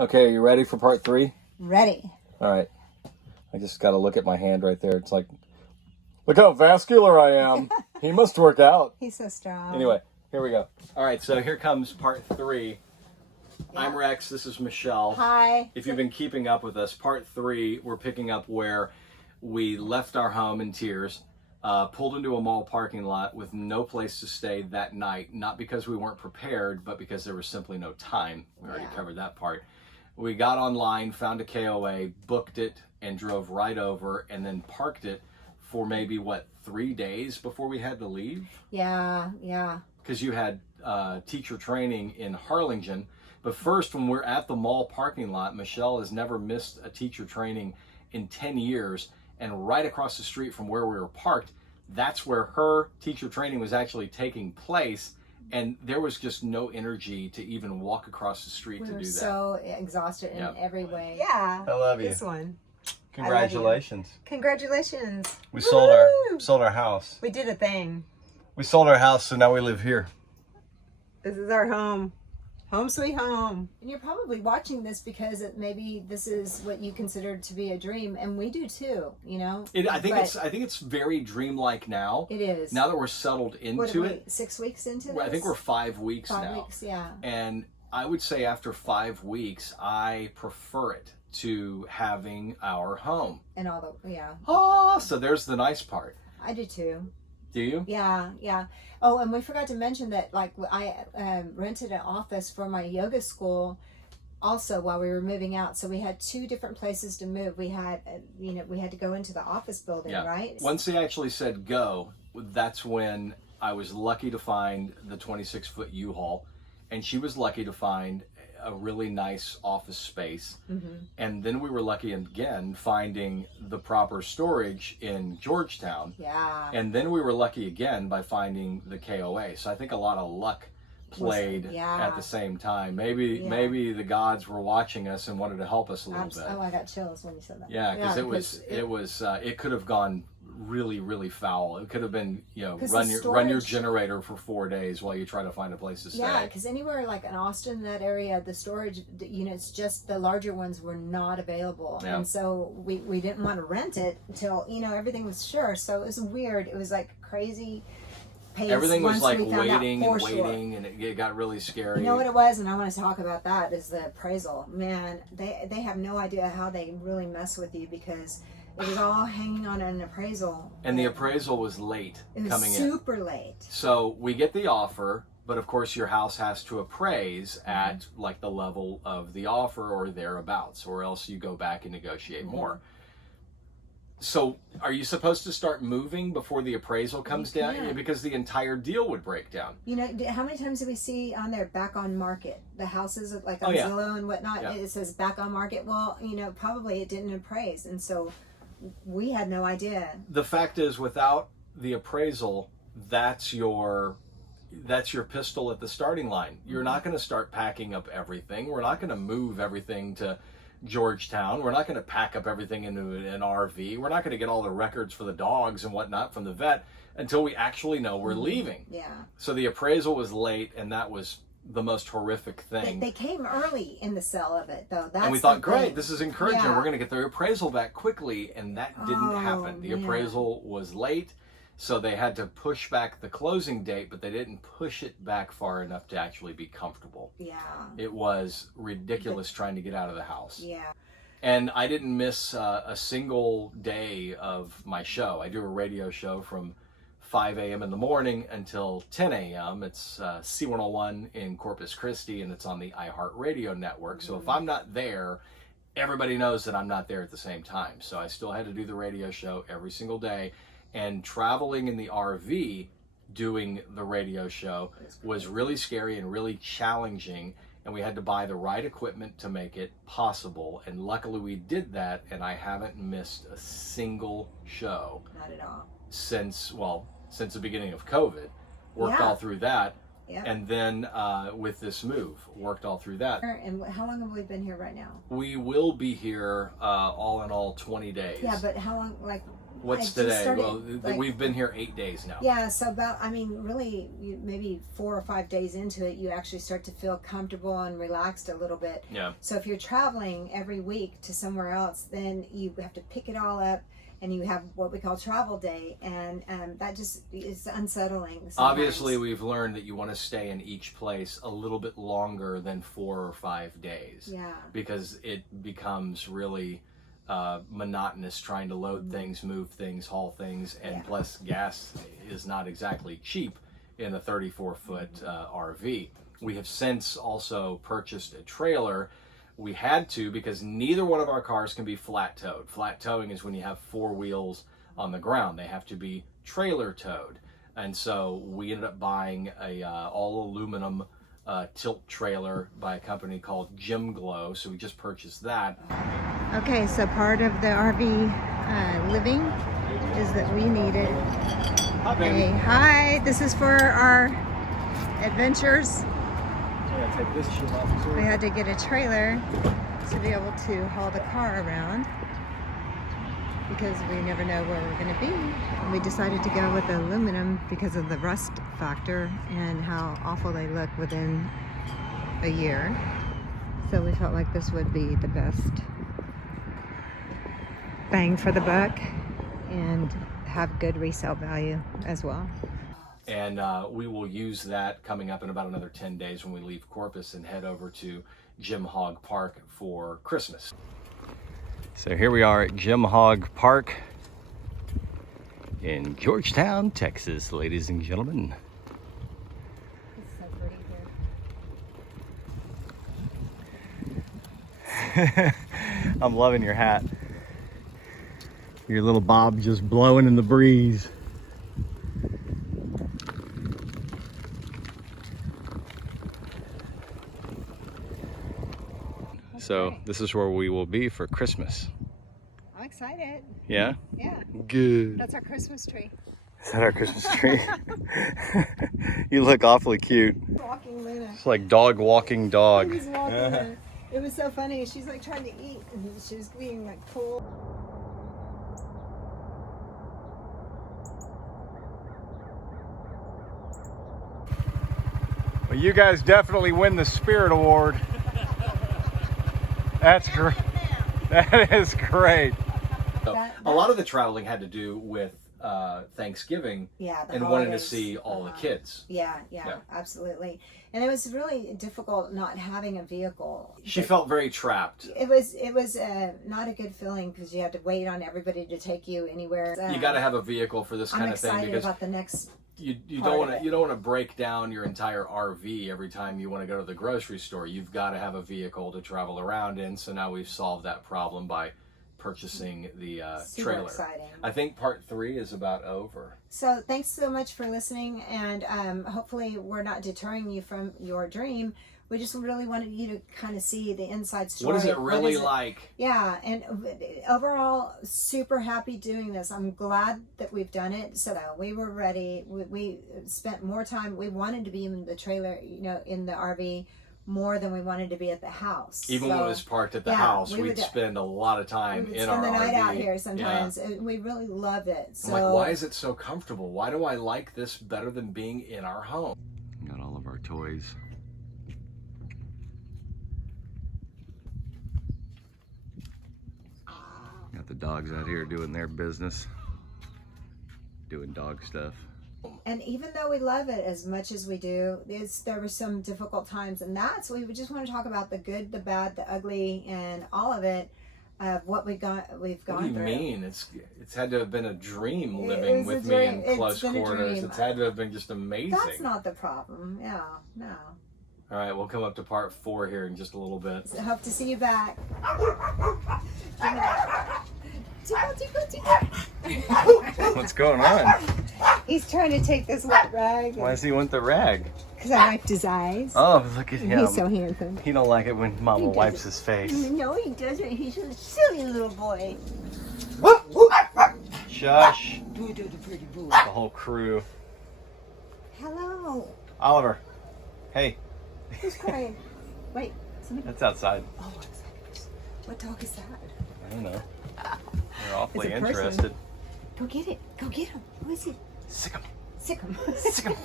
Okay, are you ready for part 3? Ready. All right. I just got to look at my hand right there. It's like, look how vascular I am. He must work out. He's so strong. Anyway, here we go. All right, so here comes part 3. Yeah. I'm Rex. This is Michelle. Hi. If you've been keeping up with us, part 3, we're picking up where we left our home in tears, pulled into a mall parking lot with no place to stay that night, not because we weren't prepared, but because there was simply no time. We already covered that part. We got online, found a KOA, booked it, and drove right over, and then parked it for maybe, 3 days before we had to leave? Yeah. Because you had teacher training in Harlingen. But first, when we're at the mall parking lot, Michelle has never missed a teacher training in 10 years. And right across the street from where we were parked, that's where her teacher training was actually taking place. And there was just no energy to even walk across the street to do that. We were so exhausted in every way. Yeah. I love you. This one. Congratulations. Congratulations. We Woo! sold our house. We did a thing. We sold our house, so now we live here. This is our home. Home sweet home. And you're probably watching this because maybe this is what you considered to be a dream, and we do too, you know? I think it's very dreamlike now. It is. Now that we're settled into it. 6 weeks into this? I think we're 5 weeks now. 5 weeks, yeah. And I would say after 5 weeks, I prefer it to having our home. And all the, So there's the nice part. I do too. Do you? Yeah. Oh, and we forgot to mention that, like, I rented an office for my yoga school also while we were moving out. So we had 2 different places to move. We had, we had to go into the office building, right? Once they actually said go, that's when I was lucky to find the 26-foot U-Haul, and she was lucky to find a really nice office space. Mm-hmm. And then we were lucky again finding the proper storage in Georgetown. Yeah. And then we were lucky again by finding the KOA. So I think a lot of luck played at the same time. Maybe the gods were watching us and wanted to help us a little bit. Oh, I got chills when you said that. Yeah, because it could have gone really, really foul. It could have been, run your generator for 4 days while you try to find a place to stay. Yeah, because anywhere like in Austin, that area, the storage units, just the larger ones, were not available. Yeah. And so we didn't want to rent it until, everything was sure. So it was weird. It was like crazy pace. Everything was like waiting, and it got really scary. You know what it was? And I want to talk about that, is the appraisal. Man, they have no idea how they really mess with you, because it was all hanging on an appraisal. And the appraisal was late coming in. It was super late. So we get the offer, but of course your house has to appraise at like the level of the offer or thereabouts, or else you go back and negotiate more. So are you supposed to start moving before the appraisal comes down? Yeah, because the entire deal would break down. How many times do we see on there back on market? The houses like on Zillow and whatnot, it says back on market. Well, probably it didn't appraise. And so we had no idea. The fact is, without the appraisal, that's your pistol at the starting line. You're not going to start packing up everything. We're not going to move everything to Georgetown. We're not going to pack up everything into an RV. We're not going to get all the records for the dogs and whatnot from the vet until we actually know we're leaving. Yeah. So the appraisal was late, and that was the most horrific thing. They came early in the sale of it, though. And we thought, great, this is encouraging. We're going to get the appraisal back quickly, and that didn't happen. The appraisal was late, so they had to push back the closing date, but they didn't push it back far enough to actually be comfortable. Yeah. It was ridiculous trying to get out of the house. Yeah. And I didn't miss a single day of my show. I do a radio show from 5 a.m. in the morning until 10 a.m. It's C101 in Corpus Christi, and it's on the iHeartRadio network. So if I'm not there, everybody knows that I'm not there at the same time. So I still had to do the radio show every single day. And traveling in the RV doing the radio show was really scary and really challenging. And we had to buy the right equipment to make it possible. And luckily we did that, and I haven't missed a single show. Not at all. Since the beginning of COVID. Worked all through that. Yeah. And then with this move, worked all through that. And how long have we been here right now? We will be here all in all 20 days. Yeah, but how long, like What's I just today? started, Well, like- we've been here 8 days now. Yeah, so really, maybe 4 or 5 days into it, you actually start to feel comfortable and relaxed a little bit. Yeah. So if you're traveling every week to somewhere else, then you have to pick it all up, and you have what we call travel day, and that just is unsettling sometimes. Obviously, we've learned that you want to stay in each place a little bit longer than 4 or 5 days. Yeah. Because it becomes really monotonous trying to load things, move things, haul things, and plus gas is not exactly cheap in a 34-foot RV. We have since also purchased a trailer. We had to because neither one of our cars can be flat towed. Flat towing is when you have 4 wheels on the ground. They have to be trailer towed. And so we ended up buying a all aluminum tilt trailer by a company called Jim Glow. So we just purchased that. Okay, so part of the RV living is that we needed Hi, baby. hi, this is for our adventures. I'm gonna take this shit off. We had to get a trailer to be able to haul the car around because we never know where we're going to be. And we decided to go with aluminum because of the rust factor and how awful they look within a year. So we felt like this would be the best bang for the buck and have good resale value as well. And we will use that coming up in about another 10 days when we leave Corpus and head over to Jim Hogg Park for Christmas. So here we are at Jim Hogg Park in Georgetown, Texas, ladies and gentlemen. It's so pretty here. I'm loving your hat. Your little bob just blowing in the breeze. So this is where we will be for Christmas. I'm excited. Yeah? Yeah, Good. that's our Christmas tree. Is that our Christmas tree? You look awfully cute. Walking Luna. It's like dog walking dog. He was walking her. It was so funny. She's like trying to eat and she was being like cool. Well, you guys definitely win the Spirit Award. That's great. That is great. A lot of the traveling had to do with Thanksgiving Yeah, the and wanting to holidays. see all the kids. Yeah, Yeah. absolutely. And it was really difficult not having a vehicle. She felt very trapped. It was not a good feeling because you had to wait on everybody to take you anywhere. You got to have a vehicle for this I'm kind of thing excited because about the next. you part don't of want to it. break down your entire RV every time you want to go to the grocery store. You've got to have a vehicle to travel around in. So now we've solved that problem by purchasing the Super trailer. exciting. I think part 3 is about over. So thanks so much for listening, and hopefully we're not deterring you from your dream. We just really wanted you to kind of see the inside story. What is it really is it? like? Yeah, and overall, super happy doing this. I'm glad that we've done it. So we were ready. We spent more time. We wanted to be in the trailer, in the RV, more than we wanted to be at the house. Even when it was parked at the house, we'd spend a lot of time we would in spend our the night RV. out here sometimes. And we really loved it. So I'm like, why is it so comfortable? Why do I like this better than being in our home? Got all of our toys. Got the dogs out here doing their business, doing dog stuff. And even though we love it as much as we do, there were some difficult times, and that's we just want to talk about the good, the bad, the ugly, and all of it of what we've gone What through. do you mean? It's had to have been a dream It living is with a me dream. in It's close been a quarters. dream. It's had to have been just amazing. That's not the problem. Yeah, no. All right, we'll come up to part 4 here in just a little bit. So hope to see you back. Give me that. Tickle. What's going on? He's trying to take this wet rag Why does he want the rag? because I wiped his eyes. Oh, look at him. He's so handsome. He don't like it when Mama doesn't. wipes his face. No, he doesn't. He's a silly little boy. Shush. Do the pretty boy. The whole crew. Hello. Oliver. Hey, Who's crying? Wait. Somebody. that's outside. Oh, what dog is that? I don't know. You're awfully It's a person. interested. Go get it. Go get him. Who is it? Sick 'em. Sick him. Sick 'em.